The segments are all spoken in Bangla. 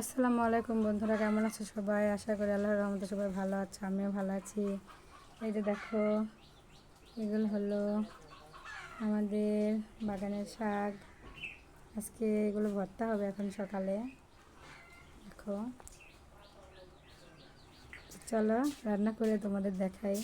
আসসালামু আলাইকুম বন্ধুরা, কেমন আছো সবাই? আশা করি আল্লাহর রহমতে সবাই ভালো আছে, আমিও ভালো আছি। এই যে দেখো, এগুলো হলো আমাদের বাগানের শাক। আজকে এগুলো ভর্তা হবে এখন সকালে। দেখো, চলো রান্না করে তোমাদের দেখাই।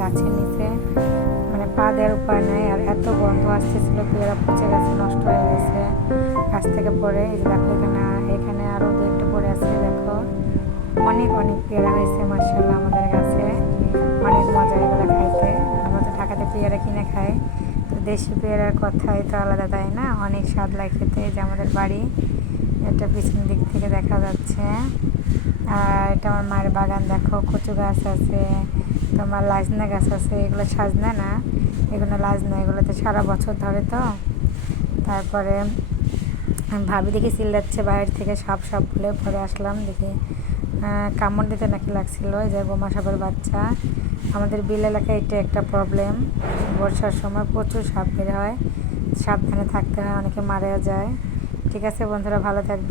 গাছের নিচে মানে পা দেওয়ার উপায় নাই, আর এত গন্ধ আসতেছিল, পেয়ারা পচে গেছে, নষ্ট হয়ে গেছে গাছ থেকে পড়ে। এই যে দেখো, এখানে আরও দু একটা পড়ে আছে। দেখো, অনেক অনেক পেয়ারা হয়েছে মাশাআল্লাহ আমাদের গাছে। অনেক মজা এগুলো খাইতে। আমরা তো ঢাকাতে পেয়ারা কিনে খাই, তো দেশি পেয়ারার কথাই তো আলাদা, তাই না? অনেক স্বাদ লাগে খেতে। যে আমাদের বাড়ি, এটা পিছন দিক থেকে দেখা যাচ্ছে। আর এটা আমার মায়ের বাগান। দেখো, কচু গাছ আছে, তোমার লাজনা গাছ আছে। এগুলো সাজনা না, এগুলো লাজনা। এগুলোতে সারা বছর ধরে তো। তারপরে ভাবি দেখি চিল্লাচ্ছে বাইরে থেকে, সাপ সাপ বলে। পরে আসলাম, দেখি কামড় দিতে নাকি লাগছিল। এই যে বোমা সাপের বাচ্চা। আমাদের বিল এলাকায় এটা একটা প্রবলেম, বর্ষার সময় প্রচুর সাপ বের হয়, সাবধানে থাকতে হয়, অনেকে মারা যায়। ঠিক আছে বন্ধুরা, ভালো থাকবে।